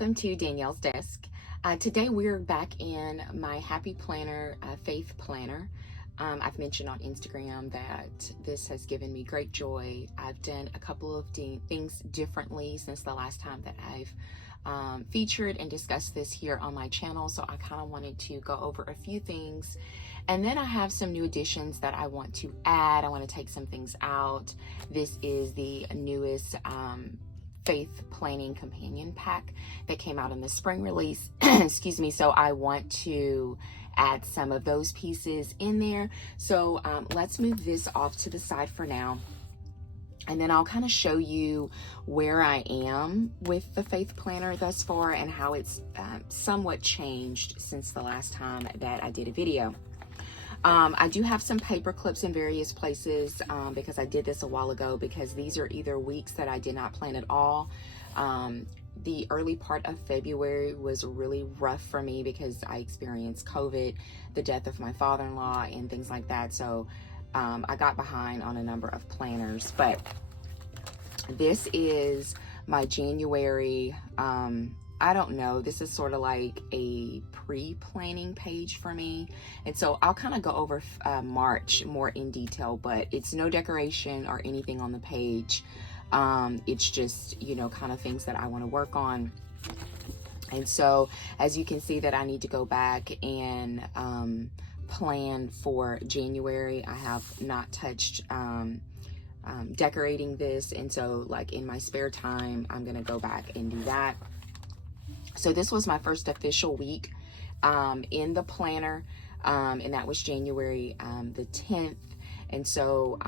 welcome to Danielle's Desk. Today we're back in my Happy Planner, Faith Planner. I've mentioned on Instagram that this has given me great joy. I've done a couple of things differently since the last time that I've featured and discussed this here on my channel, so I kind of wanted to go over a few things. And then I have some new additions that I want to add. I want to take some things out. This is the newest Faith Planning Companion Pack that came out in the spring release. Excuse me. So I want to add some of those pieces in there. So let's move this off to the side for now. And then I'll kind of show you where I am with the Faith Planner thus far and how it's somewhat changed since the last time that I did a video. I do have some paper clips in various places because I did this a while ago, because these are either weeks that I did not plan at all. The early part of February was really rough for me because I experienced COVID, the death of my father-in-law, and things like that. So I got behind on a number of planners, but this is my January, I don't know, this is sort of like a pre-planning page for me. And so I'll kind of go over March more in detail, but it's no decoration or anything on the page. It's just, you know, kind of things that I want to work on. And so as you can see that I need to go back and plan for January. I have not touched decorating this. And so like in my spare time, I'm going to go back and do that. So this was my first official week in the planner, and that was January the 10th. And so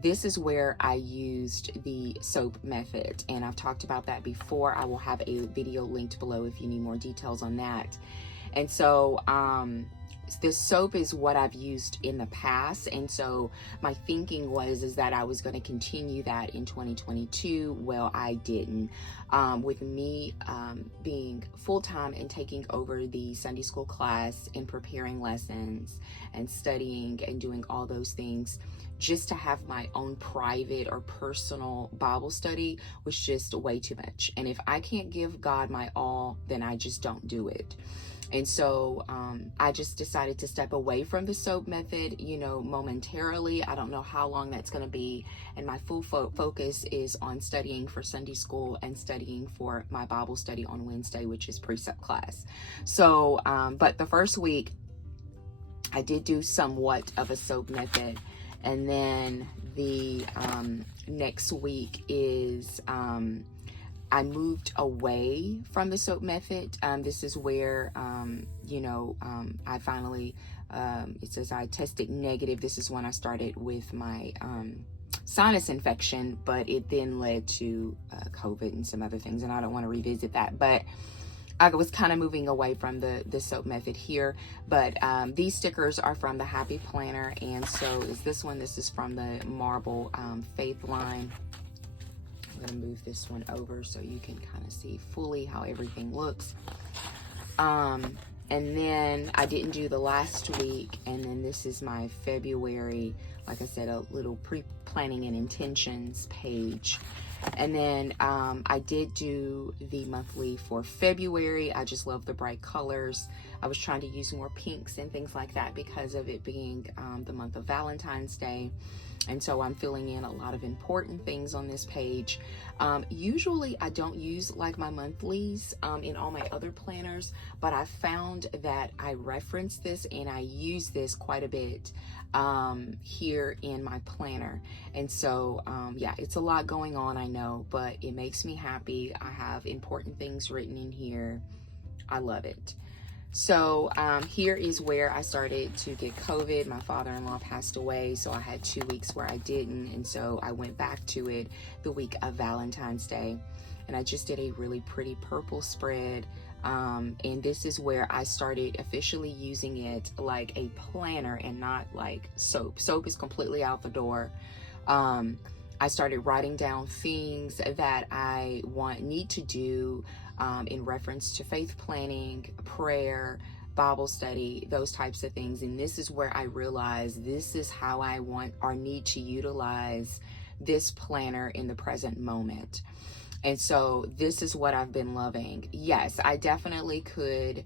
this is where I used the SOAP method, and I've talked about that before. I will have a video linked below if you need more details on that. And so this SOAP is what I've used in the past, and so my thinking was that I was going to continue that in 2022. Well, I didn't. With me being full-time and taking over the Sunday school class and preparing lessons and studying and doing all those things, just to have my own private or personal Bible study was just way too much. And if I can't give God my all, then I just don't do it. And so I just decided to step away from the SOAP method, you know, momentarily. I don't know how long that's going to be. And my full focus is on studying for Sunday school and studying for my Bible study on Wednesday, which is precept class. So, but the first week I did do somewhat of a SOAP method. And then the next week is I moved away from the SOAP method. This is where, you know, I finally, it says I tested negative. This is when I started with my sinus infection, but it then led to COVID and some other things, and I don't want to revisit that. But I was kind of moving away from the SOAP method here. But these stickers are from the Happy Planner, and so is this one. This is from the Marble Faith line. I'm going to move this one over so you can kind of see fully how everything looks. And then I didn't do the last week, and then this is my February, like I said, a little pre-planning and intentions page. And then I did do the monthly for February. I just love the bright colors. I was trying to use more pinks and things like that because of it being the month of Valentine's Day. And so I'm filling in a lot of important things on this page. Usually I don't use like my monthlies in all my other planners, but I found that I reference this and I use this quite a bit here in my planner. And so yeah, it's a lot going on, I know, but it makes me happy. I have important things written in here. I love it. So here is where I started to get COVID. My father-in-law passed away, so I had 2 weeks where I didn't, and so I went back to it the week of Valentine's Day, and I just did a really pretty purple spread, and this is where I started officially using it like a planner and not like SOAP. SOAP is completely out the door. I started writing down things that I need to do in reference to faith planning, prayer, Bible study, those types of things. And this is where I realized this is how I want or need to utilize this planner in the present moment. And so this is what I've been loving. Yes, I definitely could,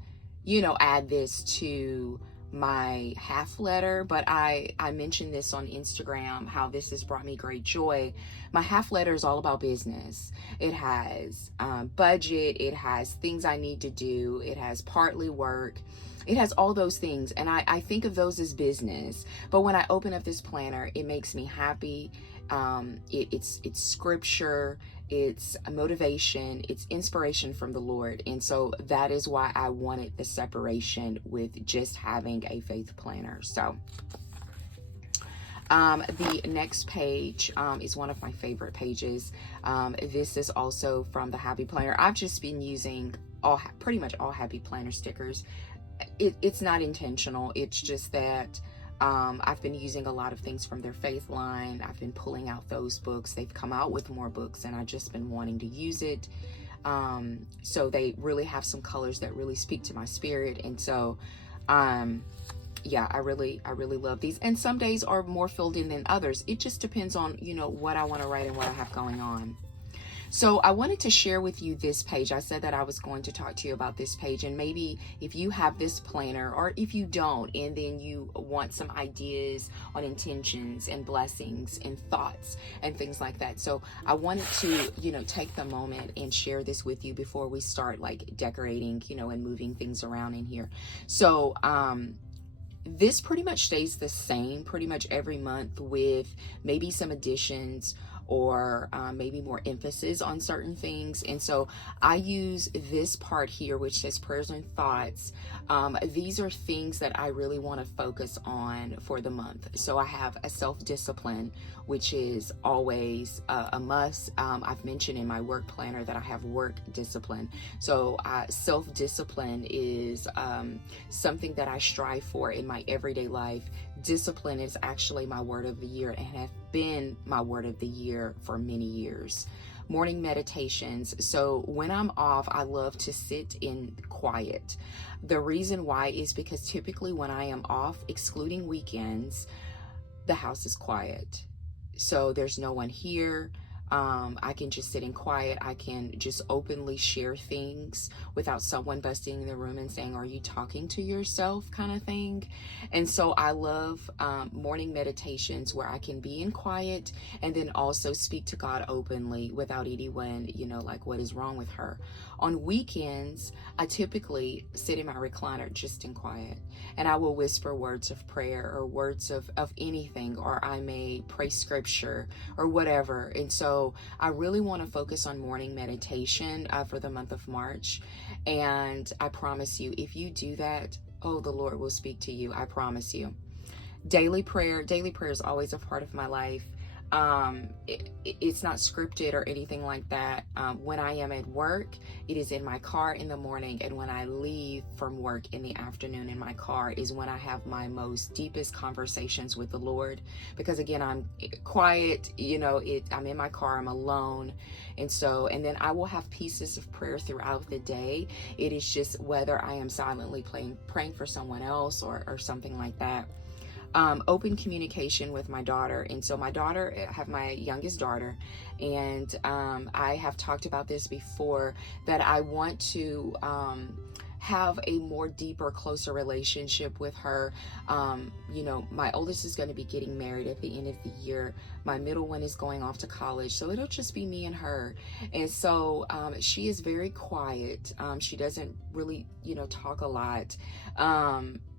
add this to my half letter, but I mentioned this on Instagram, how this has brought me great joy. My half letter is all about business. It has budget, it has things I need to do, it has partly work, it has all those things, and I think of those as business. But when I open up this planner, it makes me happy. It's scripture, it's a motivation, it's inspiration from the Lord. And so that is why I wanted the separation with just having a faith planner. So the next page is one of my favorite pages. This is also from the Happy Planner. I've just been using pretty much all Happy Planner stickers. It's not intentional. It's just that I've been using a lot of things from their faith line. I've been pulling out those books. They've come out with more books, and I've just been wanting to use it. So they really have some colors that really speak to my spirit. And so, yeah, I really love these. And some days are more filled in than others. It just depends on, what I want to write and what I have going on. So I wanted to share with you this page. I said that I was going to talk to you about this page, and maybe if you have this planner, or if you don't, and then you want some ideas on intentions and blessings and thoughts and things like that. So I wanted to, take the moment and share this with you before we start like decorating, and moving things around in here. So, this pretty much stays the same pretty much every month, with maybe some additions or maybe more emphasis on certain things. And so I use this part here, which says prayers and thoughts. These are things that I really want to focus on for the month. So I have a self-discipline, which is always a must. I've mentioned in my work planner that I have work discipline. So self-discipline is something that I strive for in my everyday life. Discipline is actually my word of the year, and have been my word of the year for many years. Morning meditations. So when I'm off, I love to sit in quiet. The reason why is because typically when I am off, excluding weekends, the house is quiet. So there's no one here. I can just sit in quiet. I can just openly share things without someone busting in the room and saying, "Are you talking to yourself?" kind of thing. And so I love morning meditations where I can be in quiet and then also speak to God openly without anyone, like, what is wrong with her. On weekends, I typically sit in my recliner just in quiet, and I will whisper words of prayer or words of anything, or I may pray scripture or whatever. And so I really want to focus on morning meditation for the month of March. And I promise you, if you do that, the Lord will speak to you. I promise you. Daily prayer is always a part of my life. It's not scripted or anything like that. When I am at work, it is in my car in the morning, and when I leave from work in the afternoon in my car is when I have my most deepest conversations with the Lord. Because again, I'm quiet, I'm in my car, I'm alone. And then I will have pieces of prayer throughout the day. It is just whether I am silently praying for someone else or something like that. Open communication with my daughter. And so I have my youngest daughter, and I have talked about this before, that I want to have a more deeper, closer relationship with her. My oldest is going to be getting married at the end of the year. My middle one is going off to college, so it'll just be me and her. And so she is very quiet. She doesn't really, talk a lot,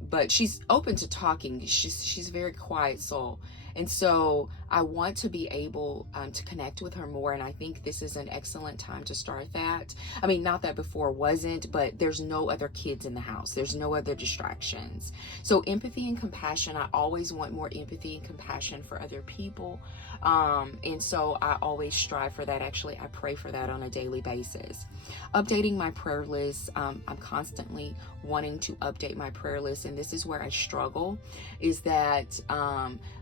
but she's open to talking. She's a very quiet soul. And so I want to be able to connect with her more. And I think this is an excellent time to start that. I mean, not that before wasn't, but there's no other kids in the house. There's no other distractions. So empathy and compassion, I always want more empathy and compassion for other people. And so I always strive for that. Actually, I pray for that on a daily basis. Updating my prayer list. I'm constantly wanting to update my prayer list. And this is where I struggle, is that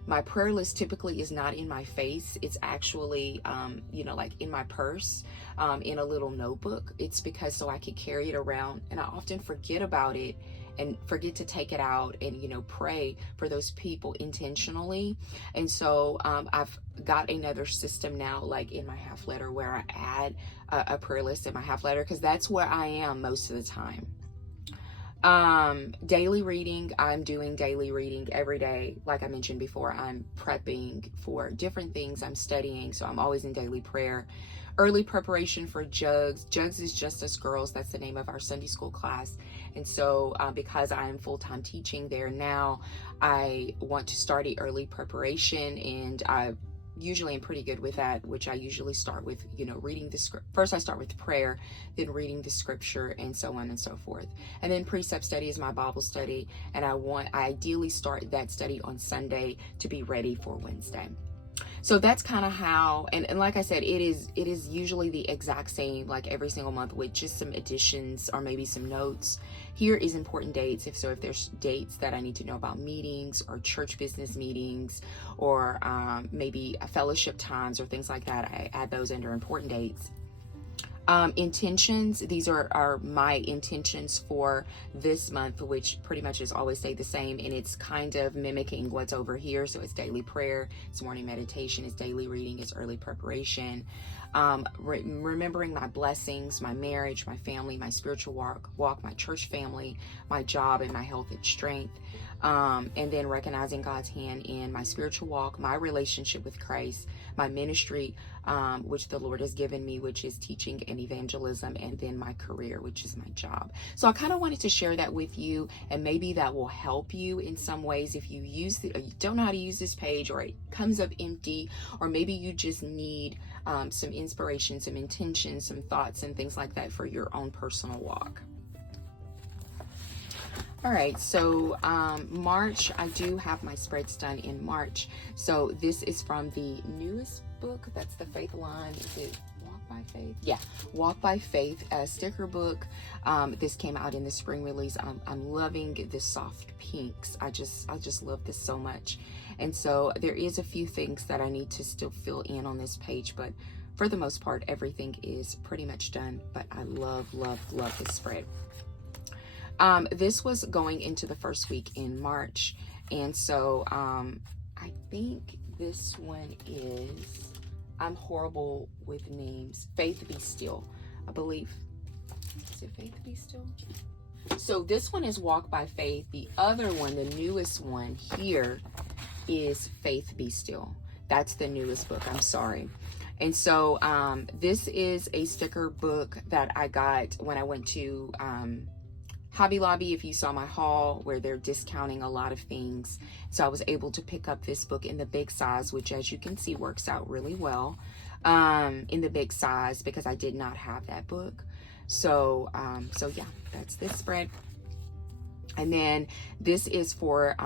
my prayer list typically is not in my face. It's actually, like in my purse, in a little notebook. It's because so I can carry it around, and I often forget about it. and forget to take it out and, you know, pray for those people intentionally. And so I've got another system now, like in my half letter, where I add a prayer list in my half letter, because that's where I am most of the time. Daily reading, I'm doing daily reading every day. Like I mentioned before, I'm prepping for different things. I'm studying, so I'm always in daily prayer. Early preparation for Jugs. Jugs is Just Us Girls. That's the name of our Sunday school class. And so because I am full-time teaching there now, I want to start a early preparation, and I usually am pretty good with that, which I usually start with, you know, reading the script. First I start with prayer, then reading the scripture, and so on and so forth. And then precept study is my Bible study, and I ideally start that study on Sunday to be ready for Wednesday. So that's kind of how, and like I said, it is usually the exact same, like every single month, with just some additions or maybe some notes. Here is important dates. If there's dates that I need to know about meetings or church business meetings, or maybe fellowship times or things like that, I add those under important dates. Intentions, these are my intentions for this month, which pretty much is always stay the same, and it's kind of mimicking what's over here. So it's daily prayer, it's morning meditation, it's daily reading, it's early preparation, remembering my blessings, my marriage, my family, my spiritual walk, my church family, my job, and my health and strength. And then recognizing God's hand in my spiritual walk, my relationship with Christ, my ministry, which the Lord has given me, which is teaching and evangelism, and then my career, which is my job. So I kind of wanted to share that with you, and maybe that will help you in some ways if you you don't know how to use this page, or it comes up empty, or maybe you just need some inspiration, some intention, some thoughts, and things like that for your own personal walk. All right, so March, I do have my spreads done in March. So this is from the newest book. That's the Faith line. Is it Walk by Faith? Yeah, Walk by Faith sticker book. This came out in the spring release. I'm loving the soft pinks. I just love this so much. And so there is a few things that I need to still fill in on this page, but for the most part, everything is pretty much done. But I love this spread. This was going into the first week in March, and so I think this one is, I'm horrible with names, Faith Be Still, I believe. Is it Faith Be Still? So this one is Walk by Faith. The other one, the newest one here, is Faith Be Still. That's the newest book, I'm sorry. And so this is a sticker book that I got when I went to Hobby Lobby, if you saw my haul, where they're discounting a lot of things. So I was able to pick up this book in the big size, which, as you can see, works out really well in the big size, because I did not have that book. So yeah, that's this spread. And then this is for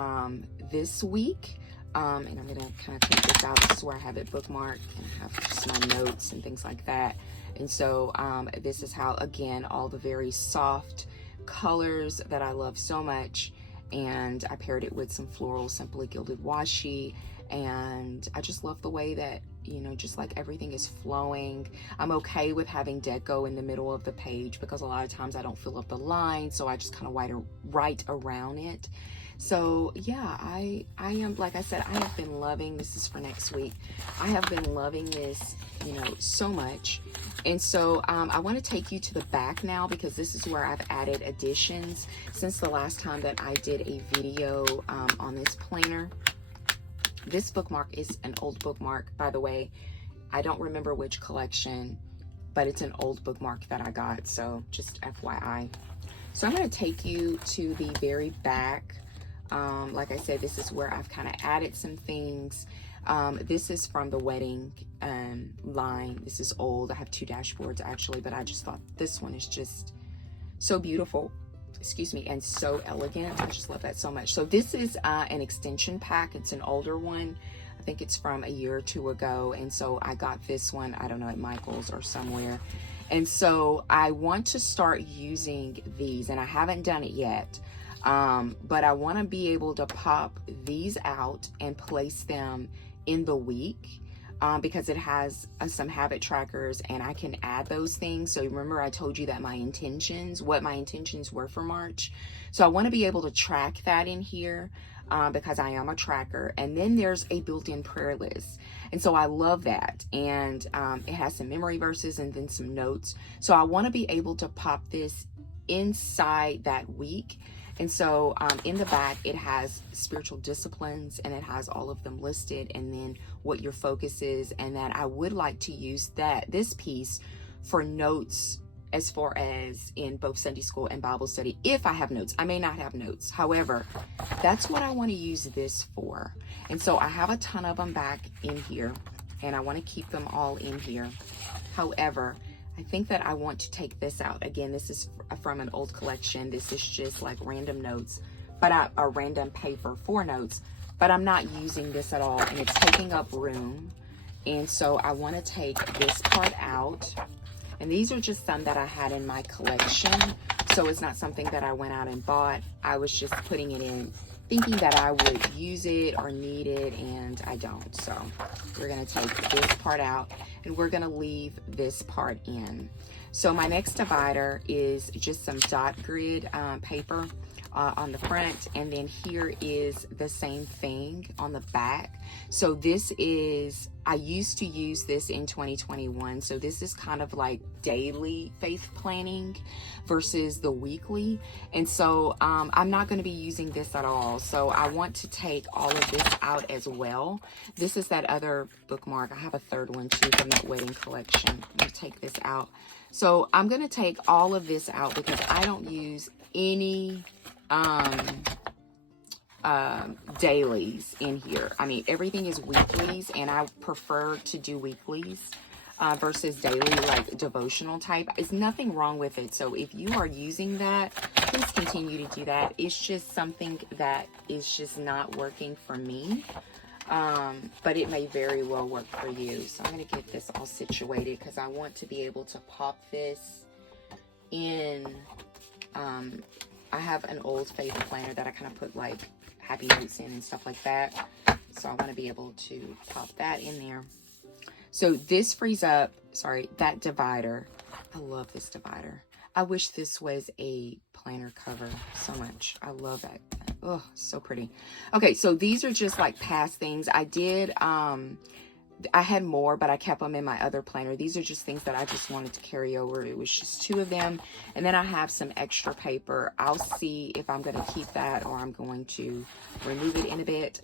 this week. And I'm gonna kind of take this out. This is where I have it bookmarked, and I have just my notes and things like that. And so this is how, again, all the very soft colors that I love so much, and I paired it with some floral Simply Gilded washi, and I just love the way that, you know, just like everything is flowing. I'm okay with having deco in the middle of the page, because a lot of times I don't fill up the line, so I just kind of write around it. So yeah, I am, like I said, I have been loving, this is for next week, I have been loving this, you know, so much. And so I want to take you to the back now, because this is where I've added additions since the last time that I did a video on this planner. This bookmark is an old bookmark, by the way. I don't remember which collection, but it's an old bookmark that I got, so just FYI. So I'm going to take you to the very back. Like I said, this is where I've kind of added some things. This is from the wedding line. This is old. I have two dashboards actually, but I just thought this one is just so beautiful, excuse me, and so elegant. I just love that so much. So this is an extension pack. It's an older one. I think it's from a year or two ago. And so I got this one, I don't know, at Michael's or somewhere. And so I want to start using these, and I haven't done it yet. But I want to be able to pop these out and place them in the week. because it has some habit trackers, and I can add those things. So remember I told you that what my intentions were for March. So I want to be able to track that in here because I am a tracker. And then there's a built-in prayer list. And so I love that. And it has some memory verses and then some notes. So I want to be able to pop this inside that week. And so in the back, it has spiritual disciplines, and it has all of them listed, and then what your focus is. And that I would like to use this piece for notes, as far as in both Sunday school and Bible study. If I have notes, I may not have notes. However, that's what I want to use this for. And so I have a ton of them back in here, and I want to keep them all in here. However, I think that I want to take this out. Again, this is from an old collection. This is just like random notes, but a random paper for notes, but I'm not using this at all, and it's taking up room. And so I want to take this part out. And these are just some that I had in my collection. So it's not something that I went out and bought. I was just putting it in, thinking that I would use it or need it, and I don't. So we're gonna take this part out, and we're gonna leave this part in. So my next divider is just some dot grid paper on the front, and then here is the same thing on the back. So this is, I used to use this in 2021. So this is kind of like daily faith planning versus the weekly. And so I'm not going to be using this at all. So I want to take all of this out as well. This is that other bookmark. I have a third one too from that wedding collection. I'm going to take this out. So I'm going to take all of this out because I don't use any dailies in here. I mean, everything is weeklies, and I prefer to do weeklies versus daily, like devotional type. There's nothing wrong with it. So if you are using that, please continue to do that. It's just something that is just not working for me, but it may very well work for you. So I'm going to get this all situated because I want to be able to pop this in. I have an old faith planner that I kind of put like happy notes in and stuff like that. So I want to be able to pop that in there. So this frees up, that divider. I love this divider. I wish this was a planner cover so much. I love that. Oh, so pretty. Okay, so these are just like past things. I had more, but I kept them in my other planner. These are just things that I just wanted to carry over. It was just 2 of them. And then I have some extra paper. I'll see if I'm going to keep that or I'm going to remove it in a bit.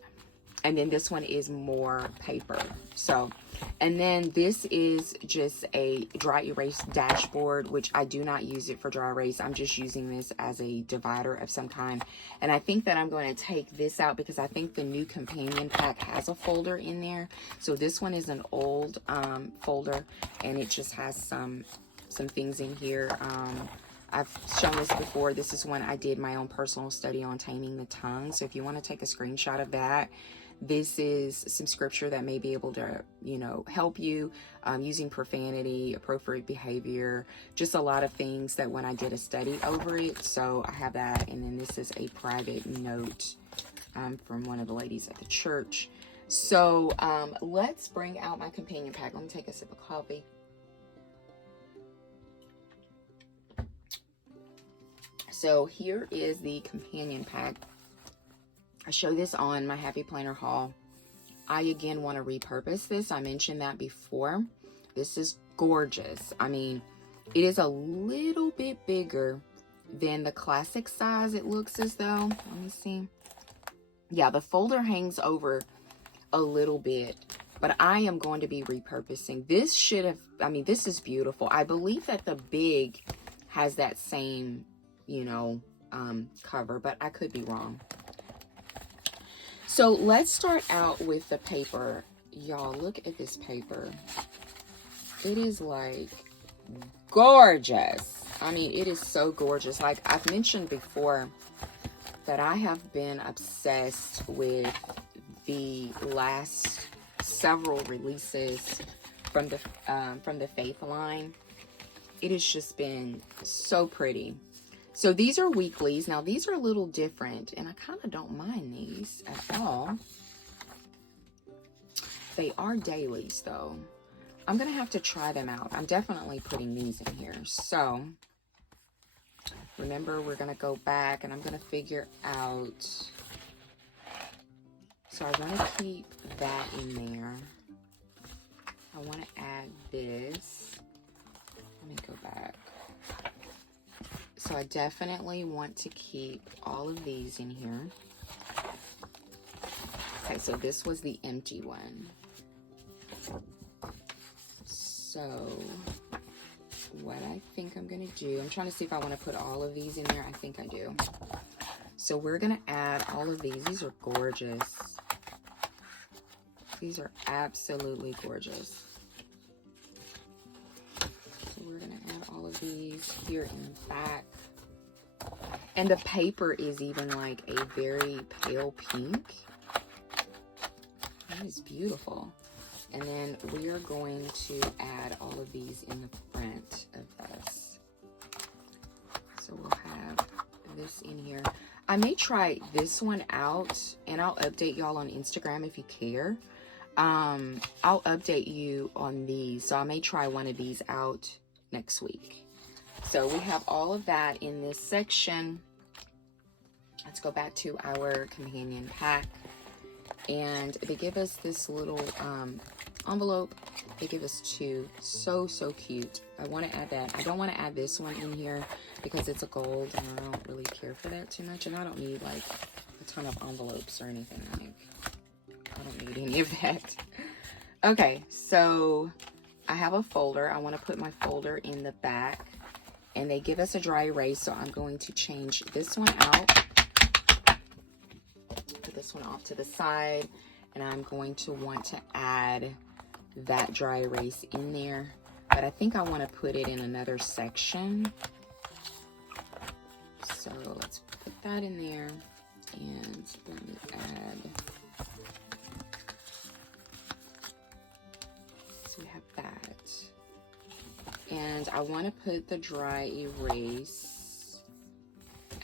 And then this one is more paper. So, and then this is just a dry erase dashboard, which I do not use it for dry erase. I'm just using this as a divider of some kind. And I think that I'm going to take this out because I think the new companion pack has a folder in there. So this one is an old folder, and it just has some things in here. I've shown this before. This is when I did my own personal study on taming the tongue. So if you want to take a screenshot of that, this is some scripture that may be able to, help you using profanity, appropriate behavior, just a lot of things that when I did a study over it. So I have that. And then this is a private note from one of the ladies at the church. So let's bring out my companion pack. Let me take a sip of coffee. So here is the companion pack. I show this on my Happy Planner haul. I again want to repurpose this. I mentioned that before. This is gorgeous. I mean, it is a little bit bigger than the classic size. It looks as though, let me see. Yeah, the folder hangs over a little bit, but I am going to be repurposing. This should have, this is beautiful. I believe that the big has that same, cover, but I could be wrong. So let's start out with the paper. Y'all, look at this paper. It is like gorgeous. It is so gorgeous. Like I've mentioned before that I have been obsessed with the last several releases from the Faith line. It has just been so pretty. So these are weeklies. Now these are a little different, and I kind of don't mind these at all. They are dailies though. I'm gonna have to try them out. I'm definitely putting these in here. So remember, we're gonna go back and I'm gonna figure out. So I want to keep that in there. I want to add this. Let me go back. So I definitely want to keep all of these in here. Okay, so this was the empty one. So what I think I'm going to do, I'm trying to see if I want to put all of these in there. I think I do. So we're going to add all of these. These are gorgeous. These are absolutely gorgeous. So we're going to add all of these here in the back. And the paper is even like a very pale pink. That is beautiful. And then we are going to add all of these in the front of this. So we'll have this in here. I may try this one out and I'll update y'all on Instagram if you care. I'll update you on these. So I may try one of these out next week. So we have all of that in this section. Let's go back to our companion pack. And they give us this little envelope. They give us two. So cute. I want to add that. I don't want to add this one in here because it's a gold and I don't really care for that too much. And I don't need like a ton of envelopes or anything. Like, I don't need any of that. Okay, so I have a folder. I want to put my folder in the back. And they give us a dry erase, so I'm going to change this one out. Put this one off to the side. And I'm going to want to add that dry erase in there. But I think I want to put it in another section. So let's put that in there. And let me add. So we have that. And I want to put the dry erase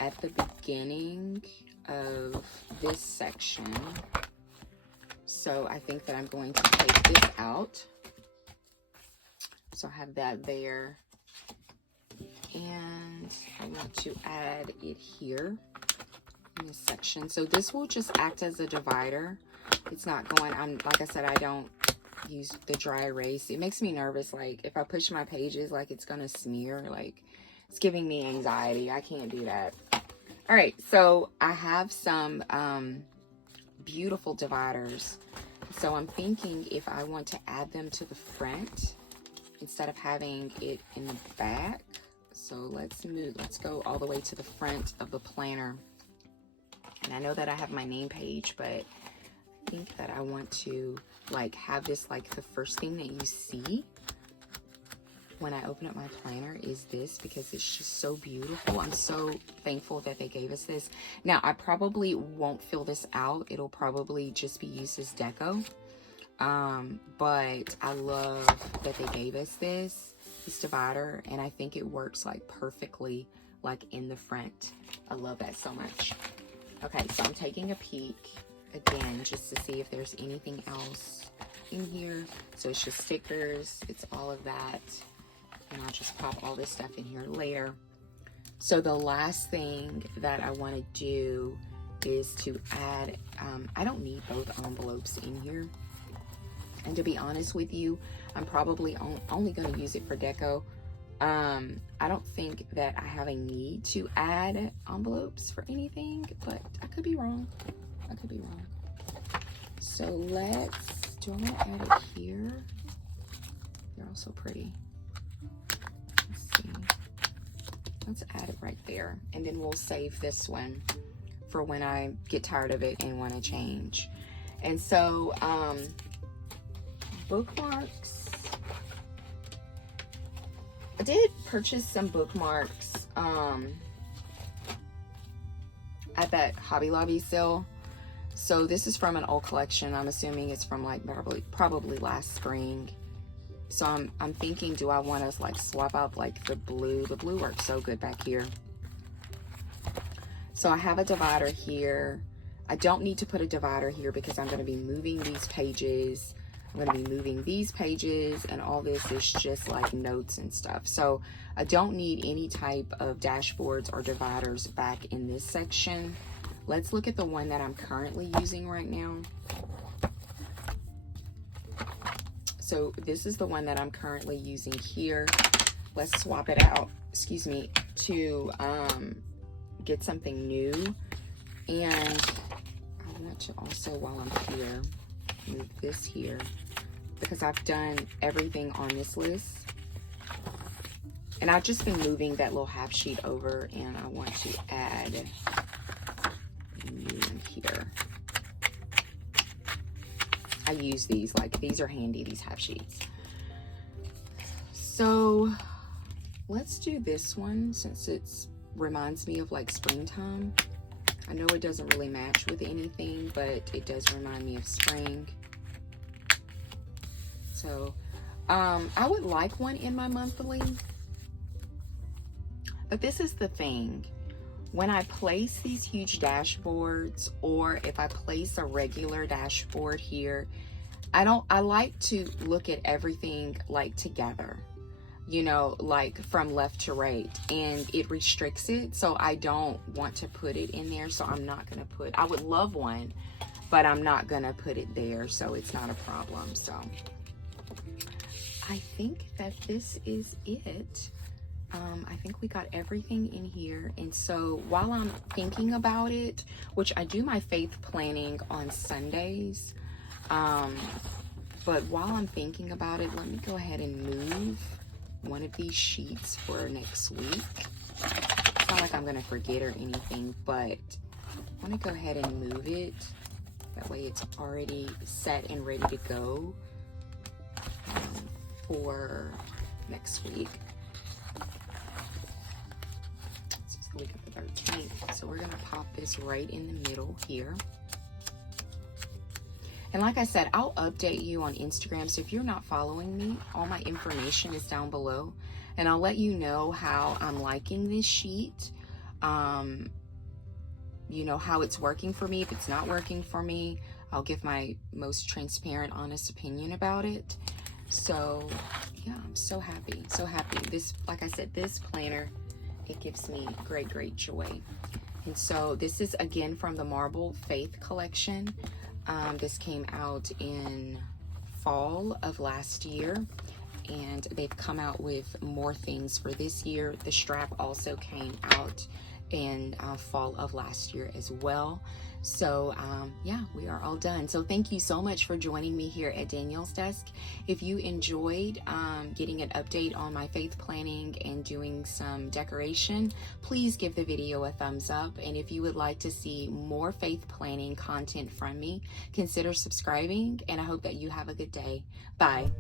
at the beginning of this section. So I think that I'm going to take this out. So I have that there. And I want to add it here in this section. So this will just act as a divider. It's not going, like I said, I don't use the dry erase. It makes me nervous. Like if I push my pages, like it's gonna smear. Like it's giving me anxiety. I can't do that. All right, so I have some beautiful dividers. So I'm thinking if I want to add them to the front instead of having it in the back. So let's go all the way to the front of the planner. And I know that I have my name page, but I think that I want to like have this like the first thing that you see when I open up my planner is this, because it's just so beautiful. I'm so thankful that they gave us this. Now I probably won't fill this out. It'll probably just be used as deco. But I love that they gave us this divider, and I think it works like perfectly like in the front. I love that so much. Okay, so I'm taking a peek again just to see if there's anything else in here. So it's just stickers, it's all of that, and I'll just pop all this stuff in here later. So the last thing that I want to do is to add, I don't need both envelopes in here, and to be honest with you, I'm probably only going to use it for deco. I don't think that I have a need to add envelopes for anything, but I could be wrong. I could be wrong. So do I want to add it here? They're all so pretty. Let's see. Let's add it right there. And then we'll save this one for when I get tired of it and want to change. And so, bookmarks. I did purchase some bookmarks at that Hobby Lobby sale. So this is from an old collection. I'm assuming it's from like probably last spring. So I'm thinking, do I want to like swap out like the blue? The blue works so good back here. So I have a divider here. I don't need to put a divider here because I'm going to be moving these pages I'm going to be moving these pages, and all this is just like notes and stuff. So I don't need any type of dashboards or dividers back in this section. Let's look at the one that I'm currently using right now. So this is the one that I'm currently using here. Let's swap it out, excuse me, to get something new. And I want to also, while I'm here, move this here, because I've done everything on this list. And I've just been moving that little half sheet over, and I want to add a new one here. I use these, like these are handy, these half sheets. So let's do this one since it's reminds me of like springtime. I know it doesn't really match with anything, but it does remind me of spring. So I would like one in my monthly, but this is the thing. When I place these huge dashboards, or if I place a regular dashboard here, I like to look at everything like together, you know, like from left to right, and it restricts it. So I don't want to put it in there. So I'm not going to put, I would love one, but I'm not going to put it there. So it's not a problem. So I think that this is it. I think we got everything in here. And so while I'm thinking about it, which I do my faith planning on Sundays, but while I'm thinking about it, let me go ahead and move one of these sheets for next week. It's not like I'm gonna forget or anything, but I want to go ahead and move it. That way it's already set and ready to go for next week. Week of the 13th. So we're gonna pop this right in the middle here. And like I said, I'll update you on Instagram. So if you're not following me, all my information is down below, and I'll let you know how I'm liking this sheet. You know, how it's working for me. If it's not working for me, I'll give my most transparent, honest opinion about it. So yeah, I'm so happy, so happy. This, like I said, this planner, it gives me great joy. And so this is again from the Marble Faith collection. This came out in fall of last year, and they've come out with more things for this year. The strap also came out in fall of last year as well. So yeah, we are all done. So thank you so much for joining me here at Danielle's Desk. If you enjoyed getting an update on my faith planning and doing some decoration, please give the video a thumbs up. And if you would like to see more faith planning content from me, consider subscribing, and I hope that you have a good day. Bye.